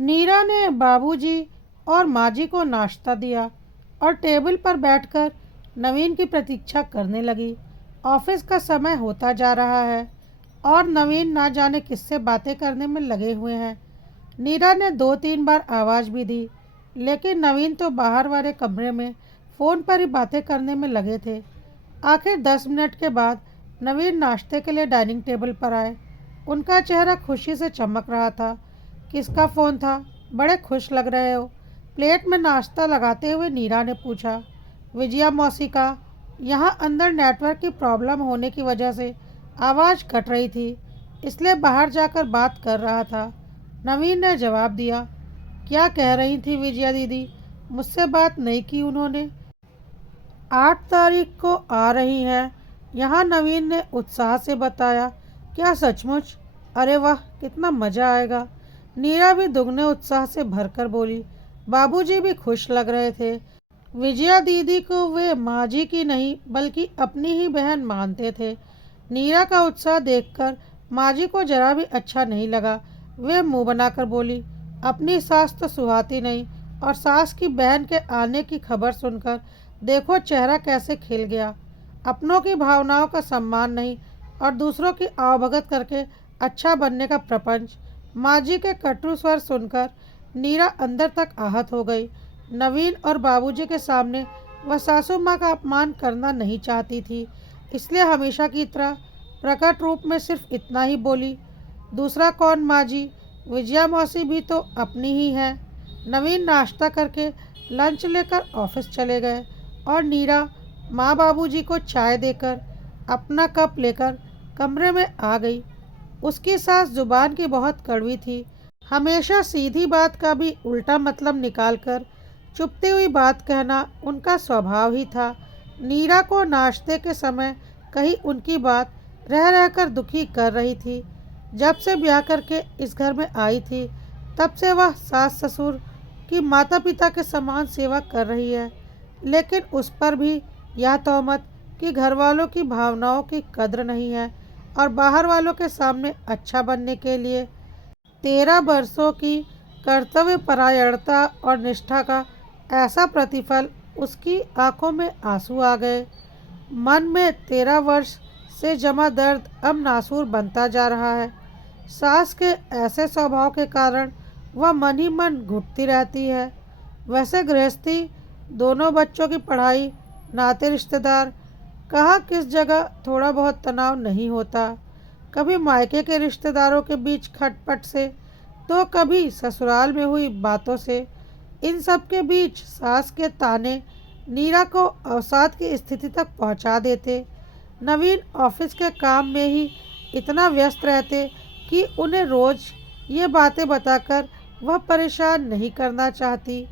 नीरा ने बाबूजी और माँ जी को नाश्ता दिया और टेबल पर बैठकर नवीन की प्रतीक्षा करने लगी। ऑफिस का समय होता जा रहा है और नवीन ना जाने किससे बातें करने में लगे हुए हैं। नीरा ने 2-3 बार आवाज़ भी दी, लेकिन नवीन तो बाहर वाले कमरे में फ़ोन पर ही बातें करने में लगे थे। आखिर 10 मिनट के बाद नवीन नाश्ते के लिए डाइनिंग टेबल पर आए। उनका चेहरा खुशी से चमक रहा था। किसका फ़ोन था? बड़े खुश लग रहे हो। प्लेट में नाश्ता लगाते हुए नीरा ने पूछा। विजया मौसी का। यहाँ अंदर नेटवर्क की प्रॉब्लम होने की वजह से आवाज़ कट रही थी, इसलिए बाहर जाकर बात कर रहा था। नवीन ने जवाब दिया। क्या कह रही थी विजया दीदी? मुझसे बात नहीं की उन्होंने? 8 तारीख को आ रही हैं यहाँ, नवीन ने उत्साह से बताया। क्या सचमुच? अरे वाह, कितना मज़ा आएगा। नीरा भी दुगने उत्साह से भरकर बोली। बाबूजी भी खुश लग रहे थे। विजया दीदी को वे माँ जी की नहीं बल्कि अपनी ही बहन मानते थे। नीरा का उत्साह देखकर माँ जी को जरा भी अच्छा नहीं लगा। वे मुंह बनाकर बोली, अपनी सास तो सुहाती नहीं, और सास की बहन के आने की खबर सुनकर देखो चेहरा कैसे खिल गया। अपनों की भावनाओं का सम्मान नहीं और दूसरों की आवभगत करके अच्छा बनने का प्रपंच। माँ जी के कटु स्वर सुनकर नीरा अंदर तक आहत हो गई। नवीन और बाबूजी के सामने वह सासू माँ का अपमान करना नहीं चाहती थी, इसलिए हमेशा की तरह प्रकट रूप में सिर्फ इतना ही बोली। दूसरा कौन माँ जी? विजया मौसी भी तो अपनी ही है। नवीन नाश्ता करके लंच लेकर ऑफिस चले गए और नीरा माँ बाबूजी को चाय देकर अपना कप लेकर कमरे में आ गई। उसकी सास जुबान की बहुत कड़वी थी। हमेशा सीधी बात का भी उल्टा मतलब निकालकर चुपती हुई बात कहना उनका स्वभाव ही था। नीरा को नाश्ते के समय कहीं उनकी बात रह रहकर दुखी कर रही थी। जब से ब्याह करके इस घर में आई थी, तब से वह सास ससुर की माता पिता के समान सेवा कर रही है, लेकिन उस पर भी यह तोहमत कि घर वालों की भावनाओं की कद्र नहीं है और बाहर वालों के सामने अच्छा बनने के लिए 13 वर्षों की कर्तव्य परायणता और निष्ठा का ऐसा प्रतिफल। उसकी आंखों में आंसू आ गए। मन में 13 वर्ष से जमा दर्द अब नासूर बनता जा रहा है। सास के ऐसे स्वभाव के कारण वह मन ही मन घुटती रहती है। वैसे गृहस्थी, दोनों बच्चों की पढ़ाई, नाते रिश्तेदार, कहाँ किस जगह थोड़ा बहुत तनाव नहीं होता। कभी मायके के रिश्तेदारों के बीच खटपट से, तो कभी ससुराल में हुई बातों से। इन सब के बीच सास के ताने नीरा को अवसाद की स्थिति तक पहुंचा देते। नवीन ऑफिस के काम में ही इतना व्यस्त रहते कि उन्हें रोज ये बातें बताकर वह परेशान नहीं करना चाहती।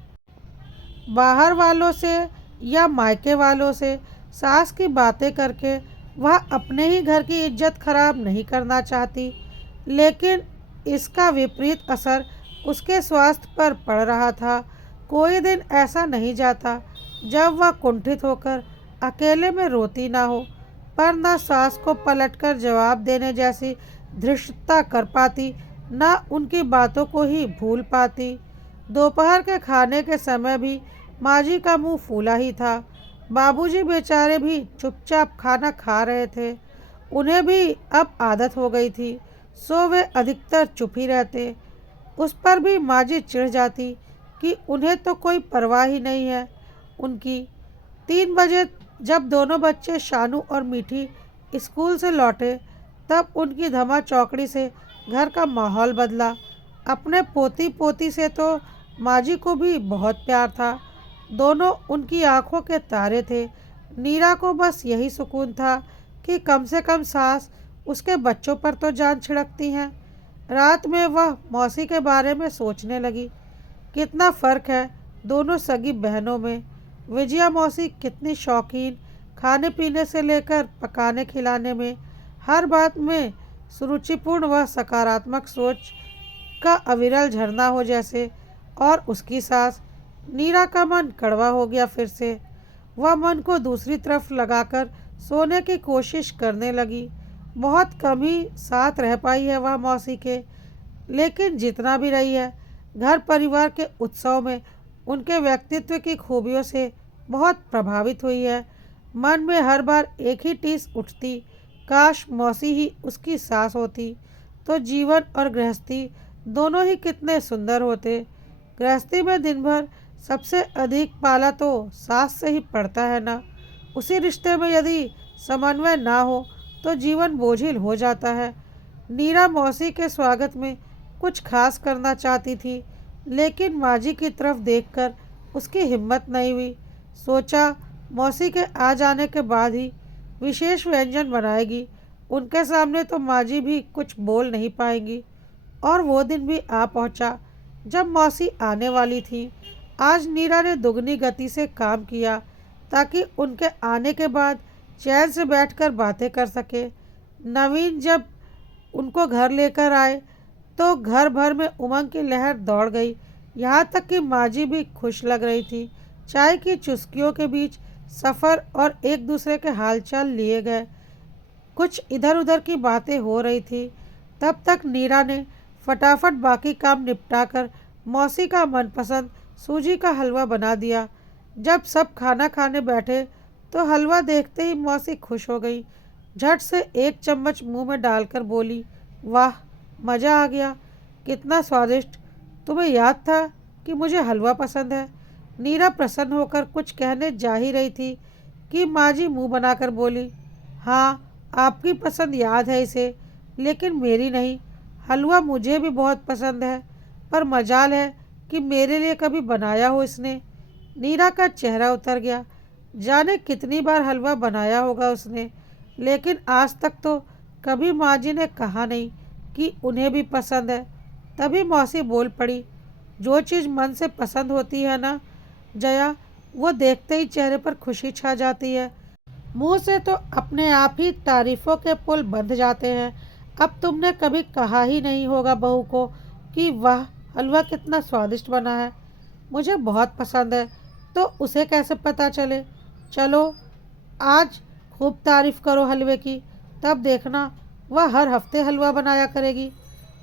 बाहर वालों से या मायके वालों से सास की बातें करके वह अपने ही घर की इज्जत खराब नहीं करना चाहती, लेकिन इसका विपरीत असर उसके स्वास्थ्य पर पड़ रहा था। कोई दिन ऐसा नहीं जाता जब वह कुंठित होकर अकेले में रोती ना हो, पर न सास को पलटकर जवाब देने जैसी धृष्टता कर पाती, न उनकी बातों को ही भूल पाती। दोपहर के खाने के समय भी माँ जी का मुंह फूला ही था। बाबूजी बेचारे भी चुपचाप खाना खा रहे थे। उन्हें भी अब आदत हो गई थी, सो वे अधिकतर चुप ही रहते। उस पर भी माँ जी चिढ़ जाती कि उन्हें तो कोई परवाह ही नहीं है उनकी। 3 बजे जब दोनों बच्चे शानू और मीठी स्कूल से लौटे, तब उनकी धमा चौकड़ी से घर का माहौल बदला। अपने पोती पोती से तो माँ जी को भी बहुत प्यार था। दोनों उनकी आंखों के तारे थे। नीरा को बस यही सुकून था कि कम से कम सास उसके बच्चों पर तो जान छिड़कती हैं। रात में वह मौसी के बारे में सोचने लगी। कितना फ़र्क है दोनों सगी बहनों में। विजया मौसी कितनी शौकीन, खाने पीने से लेकर पकाने खिलाने में, हर बात में सुरुचिपूर्ण व सकारात्मक सोच का अविरल झरना हो जैसे। और उसकी सास, नीरा का मन कड़वा हो गया फिर से। वह मन को दूसरी तरफ लगाकर सोने की कोशिश करने लगी। बहुत कम ही साथ रह पाई है वह मौसी के, लेकिन जितना भी रही है, घर परिवार के उत्सव में उनके व्यक्तित्व की खूबियों से बहुत प्रभावित हुई है। मन में हर बार एक ही टीस उठती, काश मौसी ही उसकी सास होती तो जीवन और गृहस्थी दोनों ही कितने सुंदर होते। गृहस्थी में दिन भर सबसे अधिक पाला तो सास से ही पड़ता है ना। उसी रिश्ते में यदि समन्वय ना हो तो जीवन बोझिल हो जाता है। नीरा मौसी के स्वागत में कुछ खास करना चाहती थी, लेकिन माजी की तरफ देखकर उसकी हिम्मत नहीं हुई। सोचा मौसी के आ जाने के बाद ही विशेष व्यंजन बनाएगी। उनके सामने तो माजी भी कुछ बोल नहीं पाएंगी। और वो दिन भी आ पहुंचा जब मौसी आने वाली थी। आज नीरा ने दुगनी गति से काम किया ताकि उनके आने के बाद चैन से बैठकर बातें कर सके। नवीन जब उनको घर लेकर आए तो घर भर में उमंग की लहर दौड़ गई। यहाँ तक कि माजी भी खुश लग रही थी। चाय की चुस्कियों के बीच सफ़र और एक दूसरे के हालचाल लिए गए। कुछ इधर उधर की बातें हो रही थी। तब तक नीरा ने फटाफट बाकी काम निपटाकर मौसी का मनपसंद सूजी का हलवा बना दिया। जब सब खाना खाने बैठे तो हलवा देखते ही मौसी खुश हो गई। झट से एक चम्मच मुंह में डालकर बोली, वाह, मज़ा आ गया, कितना स्वादिष्ट। तुम्हें याद था कि मुझे हलवा पसंद है। नीरा प्रसन्न होकर कुछ कहने जा ही रही थी कि माँ जी मुँह बनाकर बोली, हाँ, आपकी पसंद याद है इसे, लेकिन मेरी नहीं। हलवा मुझे भी बहुत पसंद है, पर मजाल है कि मेरे लिए कभी बनाया हो इसने। नीरा का चेहरा उतर गया। जाने कितनी बार हलवा बनाया होगा उसने, लेकिन आज तक तो कभी माँ जी ने कहा नहीं कि उन्हें भी पसंद है। तभी मौसी बोल पड़ी, जो चीज़ मन से पसंद होती है ना जया, वो देखते ही चेहरे पर खुशी छा जाती है। मुंह से तो अपने आप ही तारीफों के पुल बंध जाते हैं। अब तुमने कभी कहा ही नहीं होगा बहू को कि वाह, हलवा कितना स्वादिष्ट बना है। मुझे बहुत पसंद है, तो उसे कैसे पता चले। चलो आज खूब तारीफ करो हलवे की, तब देखना वह हर हफ्ते हलवा बनाया करेगी।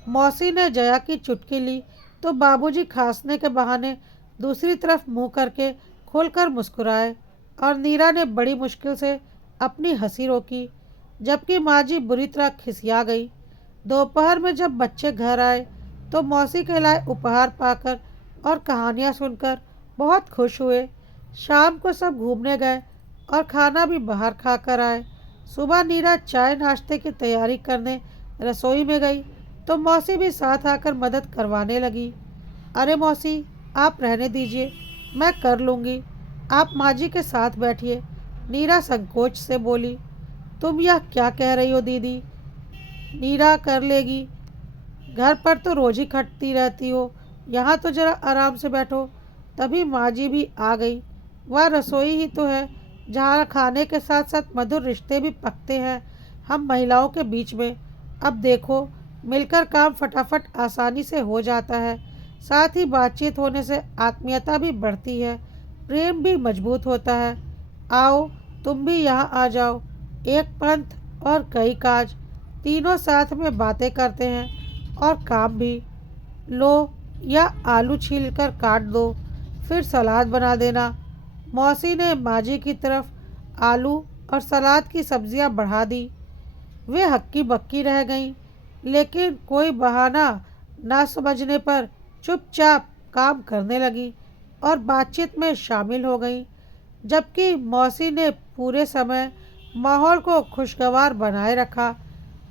मौसी ने जया की चुटकी ली तो बाबूजी खांसने के बहाने दूसरी तरफ मुंह करके खोलकर मुस्कुराए और नीरा ने बड़ी मुश्किल से अपनी हंसी रोकी, जबकि माँ जी बुरी तरह खिसिया गई। दोपहर में जब बच्चे घर आए तो मौसी के लाए उपहार पाकर और कहानियाँ सुनकर बहुत खुश हुए। शाम को सब घूमने गए और खाना भी बाहर खाकर आए। सुबह नीरा चाय नाश्ते की तैयारी करने रसोई में गई तो मौसी भी साथ आकर मदद करवाने लगी। अरे मौसी, आप रहने दीजिए, मैं कर लूँगी, आप माँ जी के साथ बैठिए। नीरा संकोच से बोली, तुम यह क्या कह रही हो दीदी, नीरा कर लेगी, घर पर तो रोज ही खटती रहती हो, यहाँ तो जरा आराम से बैठो। तभी माँ जी भी आ गई। वह रसोई ही तो है जहाँ खाने के साथ साथ मधुर रिश्ते भी पकते हैं हम महिलाओं के बीच में। अब देखो, मिलकर काम फटाफट आसानी से हो जाता है, साथ ही बातचीत होने से आत्मीयता भी बढ़ती है, प्रेम भी मजबूत होता है। आओ, तुम भी यहाँ आ जाओ, एक पंथ और कई काज, तीनों साथ में बातें करते हैं और काम भी। लो, या आलू छील कर काट दो, फिर सलाद बना देना। मौसी ने माजी की तरफ आलू और सलाद की सब्जियां बढ़ा दी। वे हक्की बक्की रह गईं, लेकिन कोई बहाना ना समझने पर चुपचाप काम करने लगी और बातचीत में शामिल हो गईं, जबकि मौसी ने पूरे समय माहौल को खुशगवार बनाए रखा।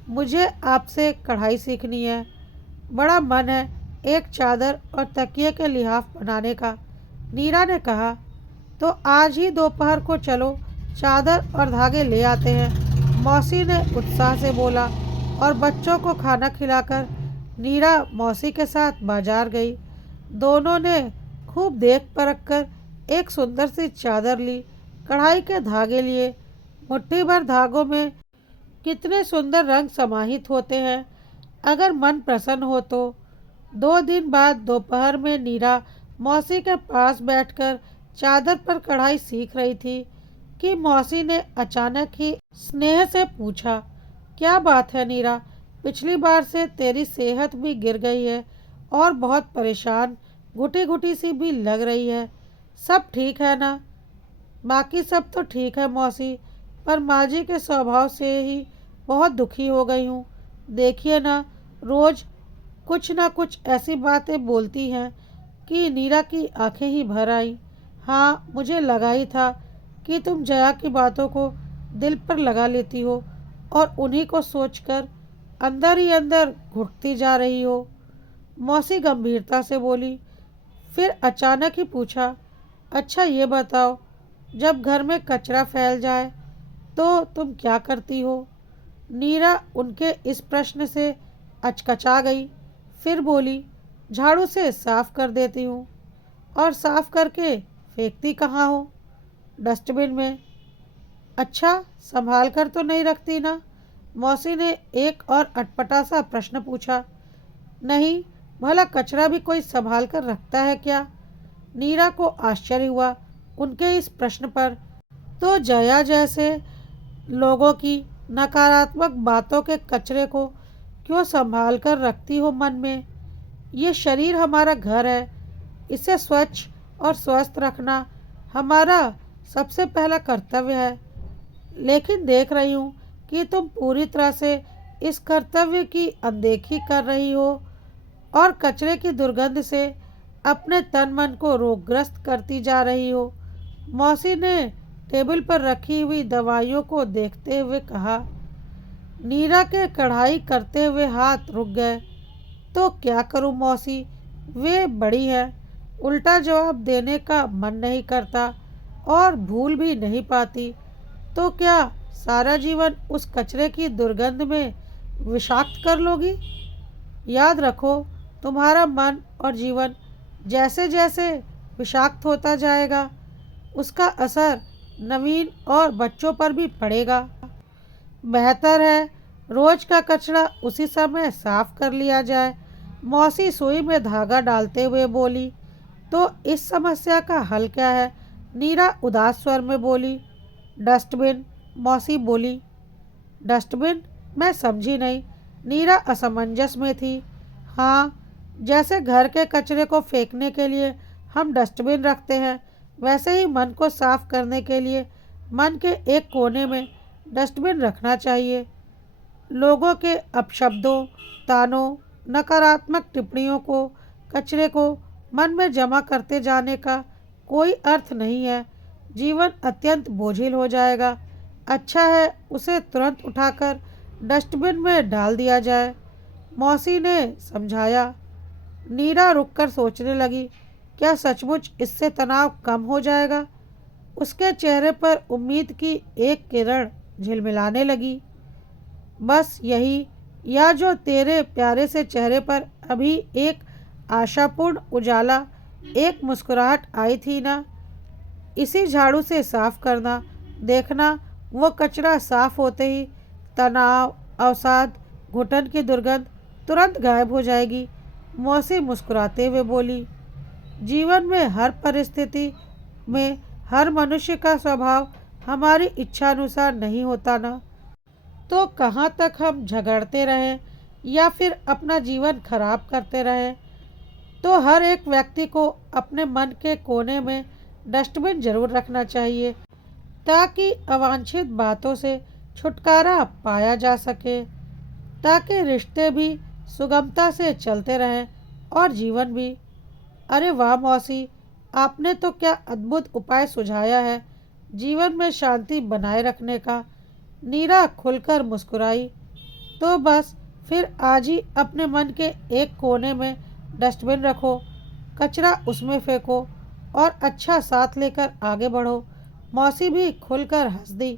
मुझे आपसे कढ़ाई सीखनी है, बड़ा मन है एक चादर और तकिए के लिहाफ बनाने का, नीरा ने कहा। तो आज ही दोपहर को चलो, चादर और धागे ले आते हैं, मौसी ने उत्साह से बोला। और बच्चों को खाना खिलाकर नीरा मौसी के साथ बाजार गई। दोनों ने खूब देख परख कर एक सुंदर सी चादर ली, कढ़ाई के धागे लिए। मुट्ठी भर धागों में कितने सुंदर रंग समाहित होते हैं अगर मन प्रसन्न हो तो। 2 दिन बाद दोपहर में नीरा मौसी के पास बैठकर चादर पर कढ़ाई सीख रही थी कि मौसी ने अचानक ही स्नेह से पूछा, क्या बात है नीरा, पिछली बार से तेरी सेहत भी गिर गई है और बहुत परेशान, घुटी घुटी सी भी लग रही है। सब ठीक है ना? बाकी सब तो ठीक है मौसी, पर माँ जी के स्वभाव से ही बहुत दुखी हो गई हूँ। देखिए ना, रोज कुछ ना कुछ ऐसी बातें बोलती हैं कि नीरा की आंखें ही भर आई। हाँ, मुझे लगा ही था कि तुम जया की बातों को दिल पर लगा लेती हो और उन्हीं को सोचकर अंदर ही अंदर घुटती जा रही हो। मौसी गंभीरता से बोली। फिर अचानक ही पूछा, अच्छा ये बताओ, जब घर में कचरा फैल जाए तो तुम क्या करती हो? नीरा उनके इस प्रश्न से अचकचा गई। फिर बोली, झाड़ू से साफ कर देती हूँ। और साफ करके फेंकती कहाँ हो? डस्टबिन में। अच्छा, संभाल कर तो नहीं रखती ना? मौसी ने एक और अटपटा सा प्रश्न पूछा। नहीं, भला कचरा भी कोई संभाल कर रखता है क्या? नीरा को आश्चर्य हुआ उनके इस प्रश्न पर। तो जया जैसे लोगों की नकारात्मक बातों के कचरे को क्यों संभाल कर रखती हो मन में? ये शरीर हमारा घर है, इसे स्वच्छ और स्वस्थ रखना हमारा सबसे पहला कर्तव्य है। लेकिन देख रही हूँ कि तुम पूरी तरह से इस कर्तव्य की अनदेखी कर रही हो और कचरे की दुर्गंध से अपने तन मन को रोगग्रस्त करती जा रही हो। मौसी ने टेबल पर रखी हुई दवाइयों को देखते हुए कहा। नीरा के कढ़ाई करते हुए हाथ रुक गए। तो क्या करूं मौसी, वे बड़ी है, उल्टा जवाब देने का मन नहीं करता और भूल भी नहीं पाती। तो क्या सारा जीवन उस कचरे की दुर्गंध में विषाक्त कर लोगी? याद रखो, तुम्हारा मन और जीवन जैसे जैसे विषाक्त होता जाएगा, उसका असर नवीन और बच्चों पर भी पड़ेगा। बेहतर है रोज का कचरा उसी समय साफ कर लिया जाए। मौसी सुई में धागा डालते हुए बोली। तो इस समस्या का हल क्या है? नीरा उदास स्वर में बोली। डस्टबिन, मौसी बोली। डस्टबिन? मैं समझी नहीं। नीरा असमंजस में थी। हाँ, जैसे घर के कचरे को फेंकने के लिए हम डस्टबिन रखते हैं, वैसे ही मन को साफ करने के लिए मन के एक कोने में डस्टबिन रखना चाहिए। लोगों के अपशब्दों, तानों, नकारात्मक टिप्पणियों को, कचरे को मन में जमा करते जाने का कोई अर्थ नहीं है। जीवन अत्यंत बोझिल हो जाएगा। अच्छा है उसे तुरंत उठाकर डस्टबिन में डाल दिया जाए, मौसी ने समझाया। नीरा रुककर सोचने लगी, क्या सचमुच इससे तनाव कम हो जाएगा? उसके चेहरे पर उम्मीद की एक किरण झिलमिलाने लगी। बस यही, या जो तेरे प्यारे से चेहरे पर अभी एक आशापूर्ण उजाला, एक मुस्कुराहट आई थी ना, इसी झाड़ू से साफ करना। देखना, वो कचरा साफ होते ही तनाव, अवसाद, घुटन की दुर्गंध तुरंत गायब हो जाएगी। मौसी मुस्कुराते हुए बोली। जीवन में हर परिस्थिति में हर मनुष्य का स्वभाव हमारी इच्छानुसार नहीं होता ना। तो कहाँ तक हम झगड़ते रहें या फिर अपना जीवन खराब करते रहें? तो हर एक व्यक्ति को अपने मन के कोने में डस्टबिन जरूर रखना चाहिए, ताकि अवांछित बातों से छुटकारा पाया जा सके, ताकि रिश्ते भी सुगमता से चलते रहें और जीवन भी। अरे वाह मौसी, आपने तो क्या अद्भुत उपाय सुझाया है जीवन में शांति बनाए रखने का। नीरा खुलकर मुस्कुराई। तो बस फिर आज ही अपने मन के एक कोने में डस्टबिन रखो, कचरा उसमें फेंको और अच्छा साथ लेकर आगे बढ़ो। मौसी भी खुलकर हंस दी।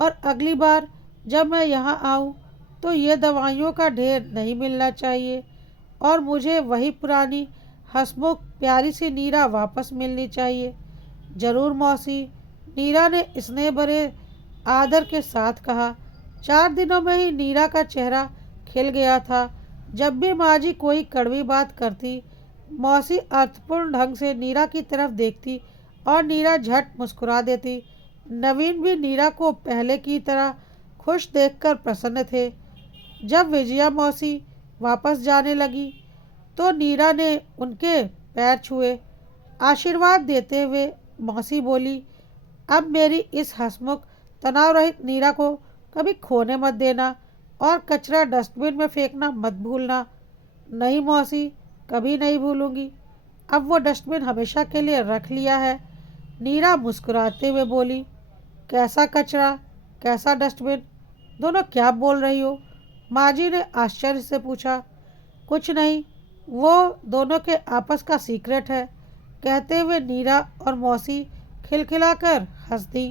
और अगली बार जब मैं यहाँ आऊँ तो ये दवाइयों का ढेर नहीं मिलना चाहिए और मुझे वही पुरानी हंसमुख प्यारी सी नीरा वापस मिलनी चाहिए। जरूर मौसी, नीरा ने स्नेह भरे आदर के साथ कहा। 4 दिनों में ही नीरा का चेहरा खिल गया था। जब भी माँ जी कोई कड़वी बात करती, मौसी अर्थपूर्ण ढंग से नीरा की तरफ देखती और नीरा झट मुस्कुरा देती। नवीन भी नीरा को पहले की तरह खुश देखकर प्रसन्न थे। जब विजया मौसी वापस जाने लगी तो नीरा ने उनके पैर छुए। आशीर्वाद देते हुए मौसी बोली, अब मेरी इस हंसमुख तनाव रहित नीरा को कभी खोने मत देना और कचरा डस्टबिन में फेंकना मत भूलना। नहीं मौसी, कभी नहीं भूलूंगी। अब वो डस्टबिन हमेशा के लिए रख लिया है। नीरा मुस्कुराते हुए बोली, कैसा कचरा, कैसा डस्टबिन, दोनों क्या बोल रही हो? माँ जी ने आश्चर्य से पूछा। कुछ नहीं, वो दोनों के आपस का सीक्रेट है, कहते हुए नीरा और मौसी खिलखिलाकर हंस दी।